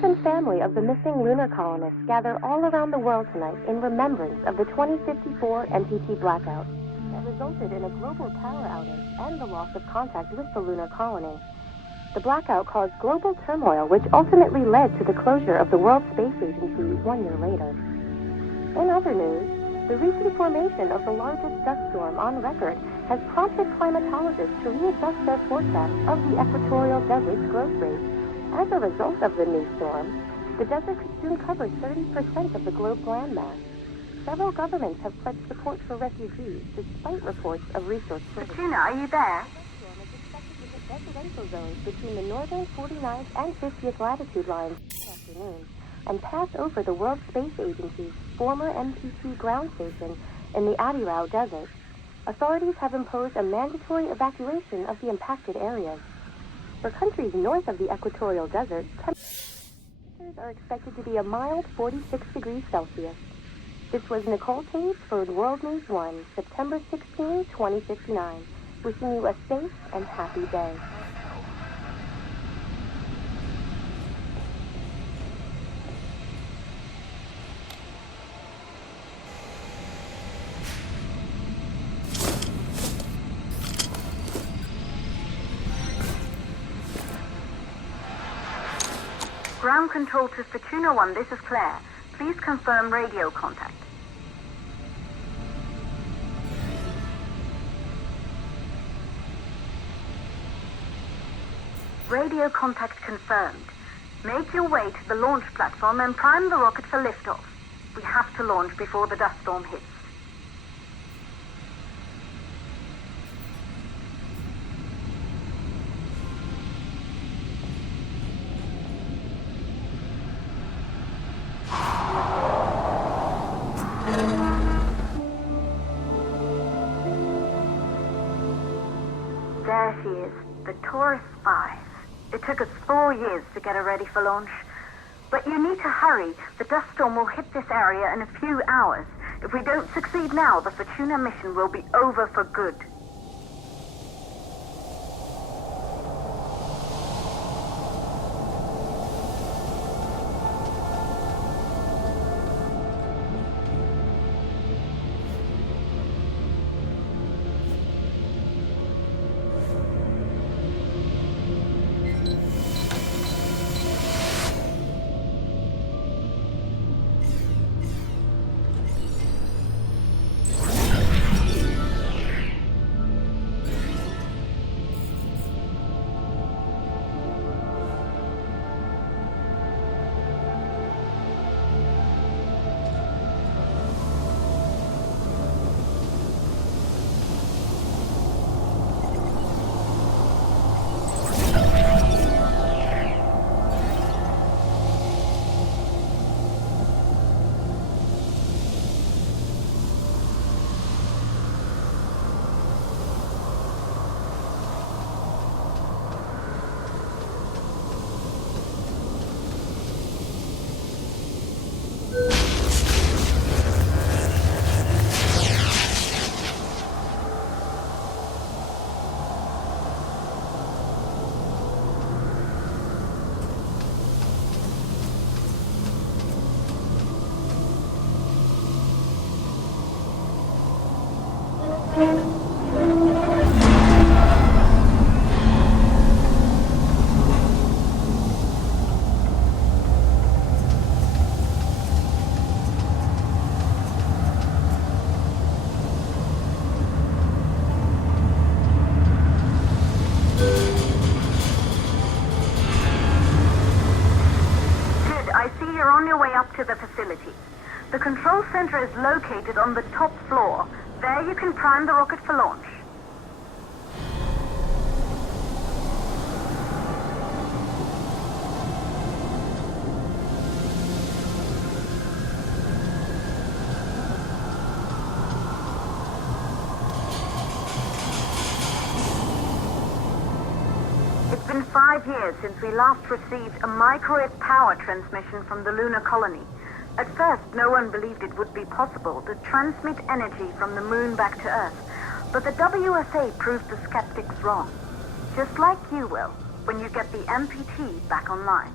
friends and family of the missing lunar colonists gather all around the world tonight in remembrance of the 2054 NTT blackout that resulted in a global power outage and the loss of contact with the lunar colony. The blackout caused global turmoil, which ultimately led to the closure of the World Space Agency 1 year later. In other news, the recent formation of the largest dust storm on record has prompted climatologists to readjust their forecast of the equatorial desert's growth rate. As a result of the new storm, the desert could soon cover 30% of the globe's landmass. Several governments have pledged support for refugees, despite reports of resource shortages. Fortuna, are you there? Residential zones between the northern 49th and 50th latitude lines this afternoon and pass over the World Space Agency's former NTT ground station in the Adirau Desert. Authorities have imposed a mandatory evacuation of the impacted areas. For countries north of the equatorial desert, temperatures are expected to be a mild 46 degrees Celsius. This was Nicole Taves for World News 1, September 16, 2059. Wishing you a safe and happy day. Ground control to Fortuna 1, this is Claire. Please confirm radio contact. Radio contact confirmed. Make your way to the launch platform and prime the rocket for liftoff. We have to launch before the dust storm hits. There she is, the Taurus 5. It took us 4 years to get her ready for launch. But you need to hurry. The dust storm will hit this area in a few hours. If we don't succeed now, the Fortuna mission will be over for good. To the facility. The control center is located on the top floor. There you can prime the rocket for launch. It's been 5 years since we last received a microwave power transmission from the lunar colony. At first, no one believed it would be possible to transmit energy from the moon back to Earth, but the WSA proved the skeptics wrong. Just like you will, when you get the MPT back online.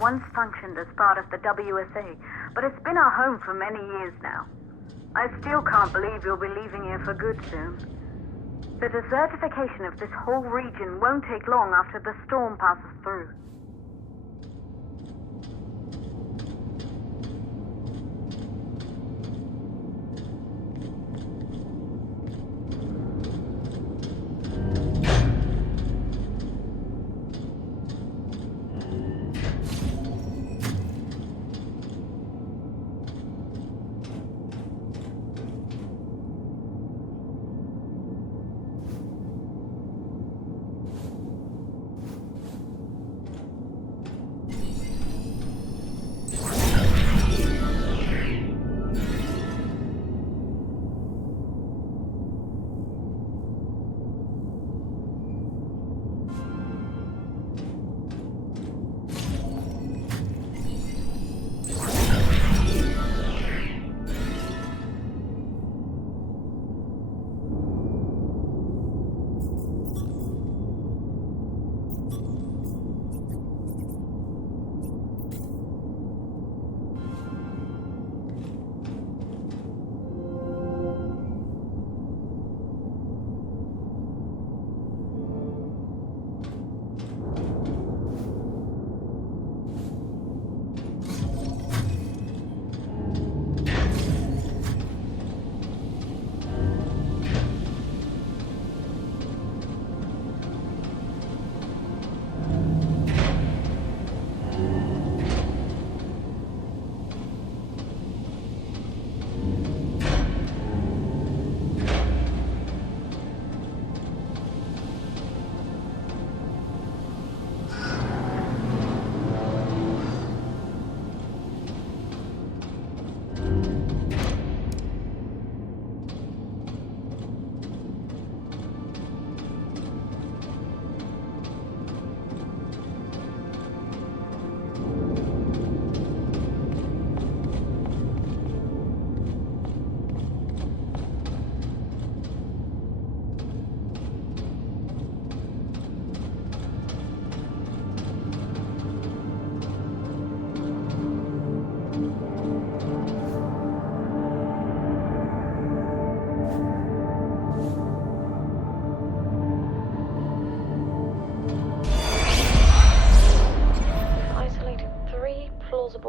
once functioned as part of the WSA, but it's been our home for many years now. I still can't believe you'll be leaving here for good soon. The desertification of this whole region won't take long after the storm passes through.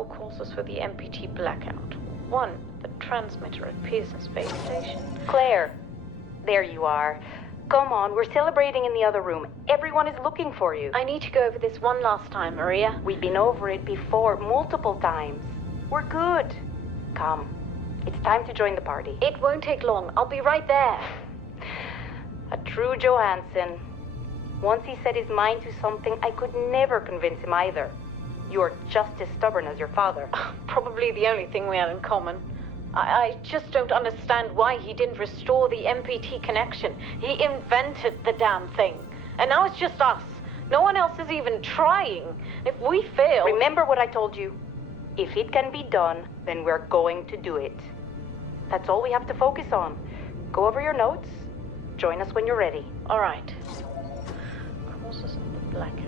Causes for the MPT blackout. 1. The transmitter at Pearson Space Station. Claire, there you are. Come on, we're celebrating in the other room. Everyone is looking for you. I need to go over this one last time, Maria. We've been over it before, multiple times. We're good. Come, it's time to join the party. It won't take long. I'll be right there. A true Johansson. Once he set his mind to something, I could never convince him either. You're just as stubborn as your father. Probably the only thing we had in common. I just don't understand why he didn't restore the MPT connection. He invented the damn thing. And now it's just us. No one else is even trying. If we fail... Remember what I told you. If it can be done, then we're going to do it. That's all we have to focus on. Go over your notes. Join us when you're ready. All right. Causes of the blackout.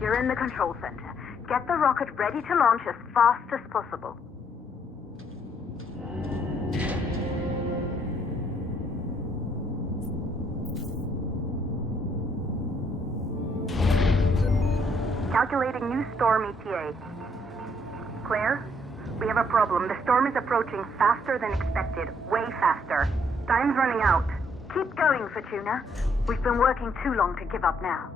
You're in the control center. Get the rocket ready to launch as fast as possible. Calculating new storm ETA. Claire, we have a problem. The storm is approaching faster than expected. Way faster. Time's running out. Keep going, Fortuna. We've been working too long to give up now.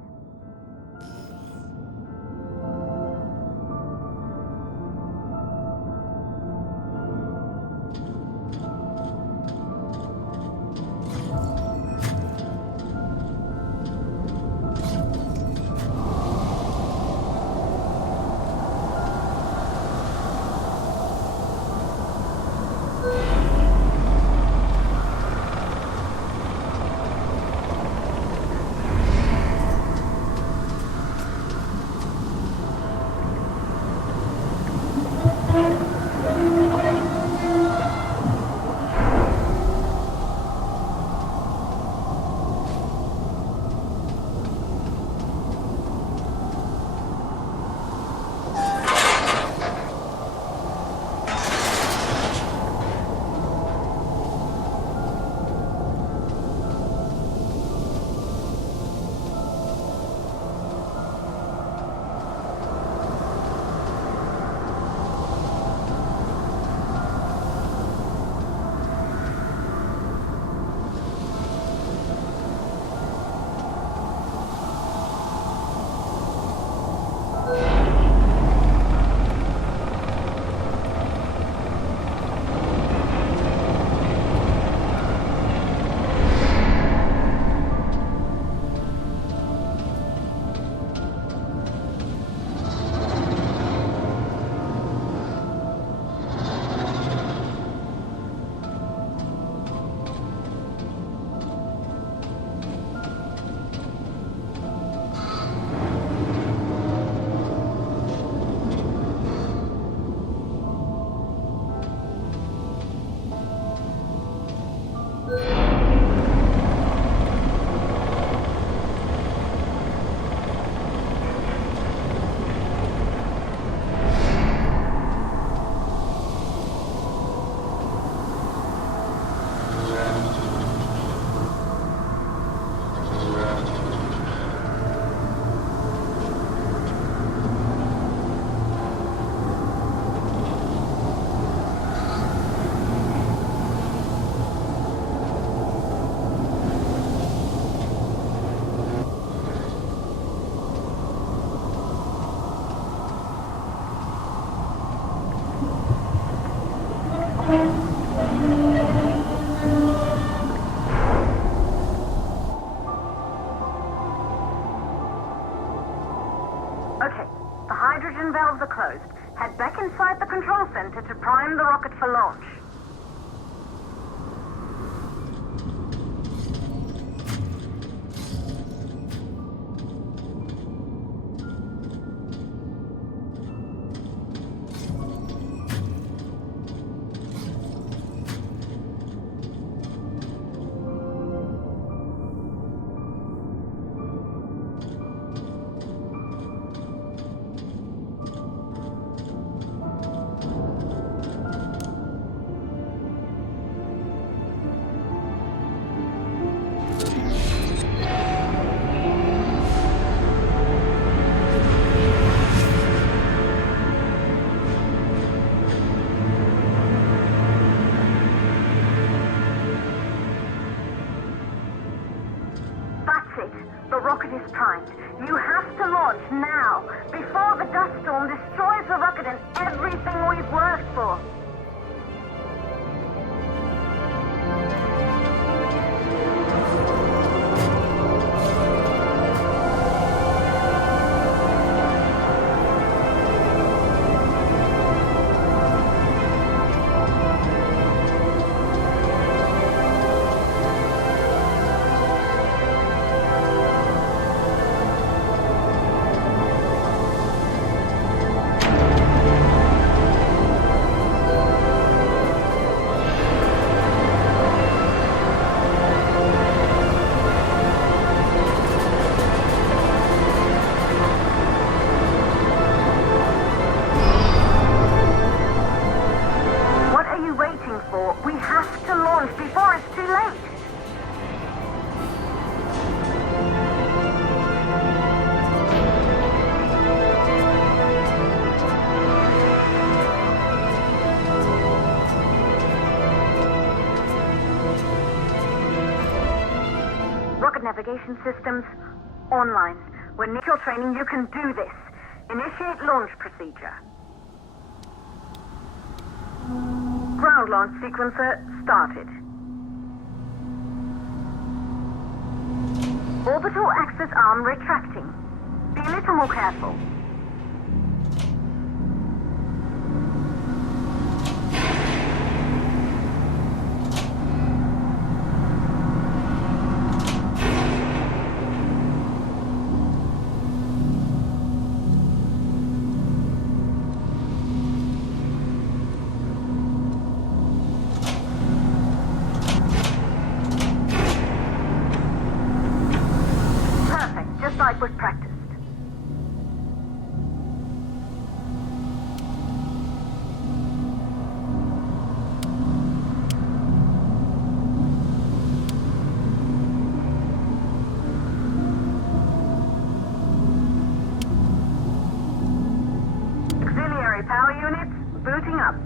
valves are closed. Head back inside the control center to prime the rocket for launch. The rocket is primed. You have to launch now, before the dust storm destroys the rocket and everything we've worked for. We have to launch before it's too late. Rocket navigation systems online. When initial training, you can do this. Initiate launch procedure. Ground launch sequencer started. Orbital axis arm retracting. Be a little more careful. Booting up.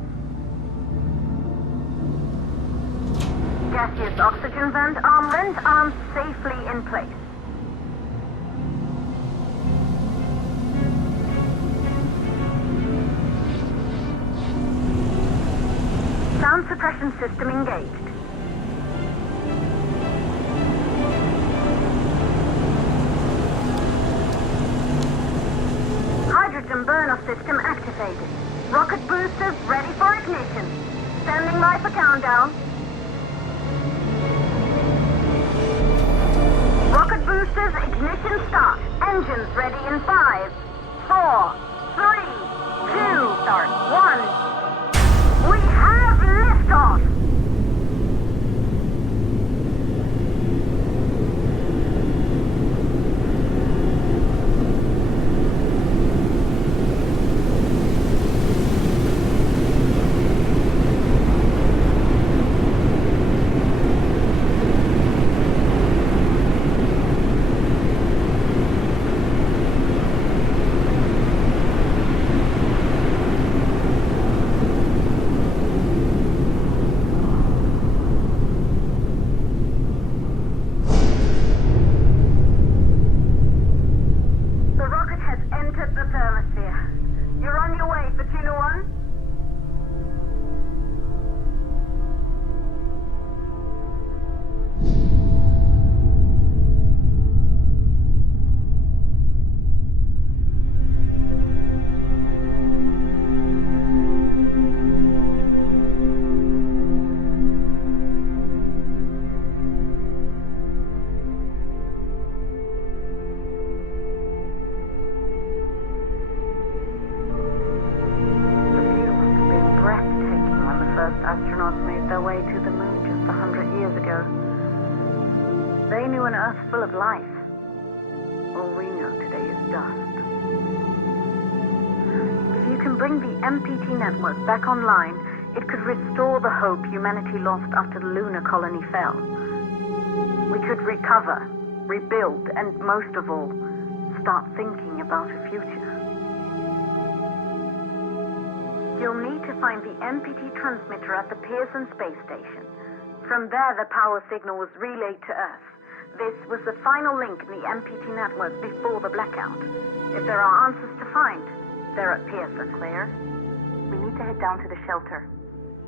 Gaseous oxygen vent arm, vent arms safely in place. Sound suppression system engaged. Hydrogen burn-off system activated. Rocket boosters ready for ignition. Standing by for countdown. Rocket boosters ignition start. Engines ready in 5, 4, 3, 2, start, 1. We have liftoff! Astronauts made their way to the moon just 100 years ago. They knew an Earth full of life. All we know today is dust. If you can bring the MPT network back online, it could restore the hope humanity lost after the lunar colony fell. We could recover, rebuild, and most of all, start thinking about a future. You'll need to find the MPT transmitter at the Pearson space station. From there, the power signal was relayed to Earth. This was the final link in the MPT network before the blackout. If there are answers to find, they're at Pearson. Claire, we need to head down to the shelter.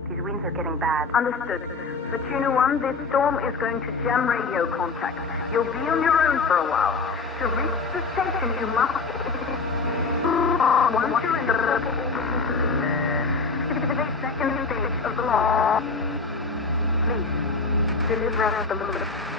These winds are getting bad. Understood. Fortuna 1, this storm is going to jam radio contact. You'll be on your own for a while. To reach the station, you must... Once you're in the second stage of the launch, please deliver us the moon.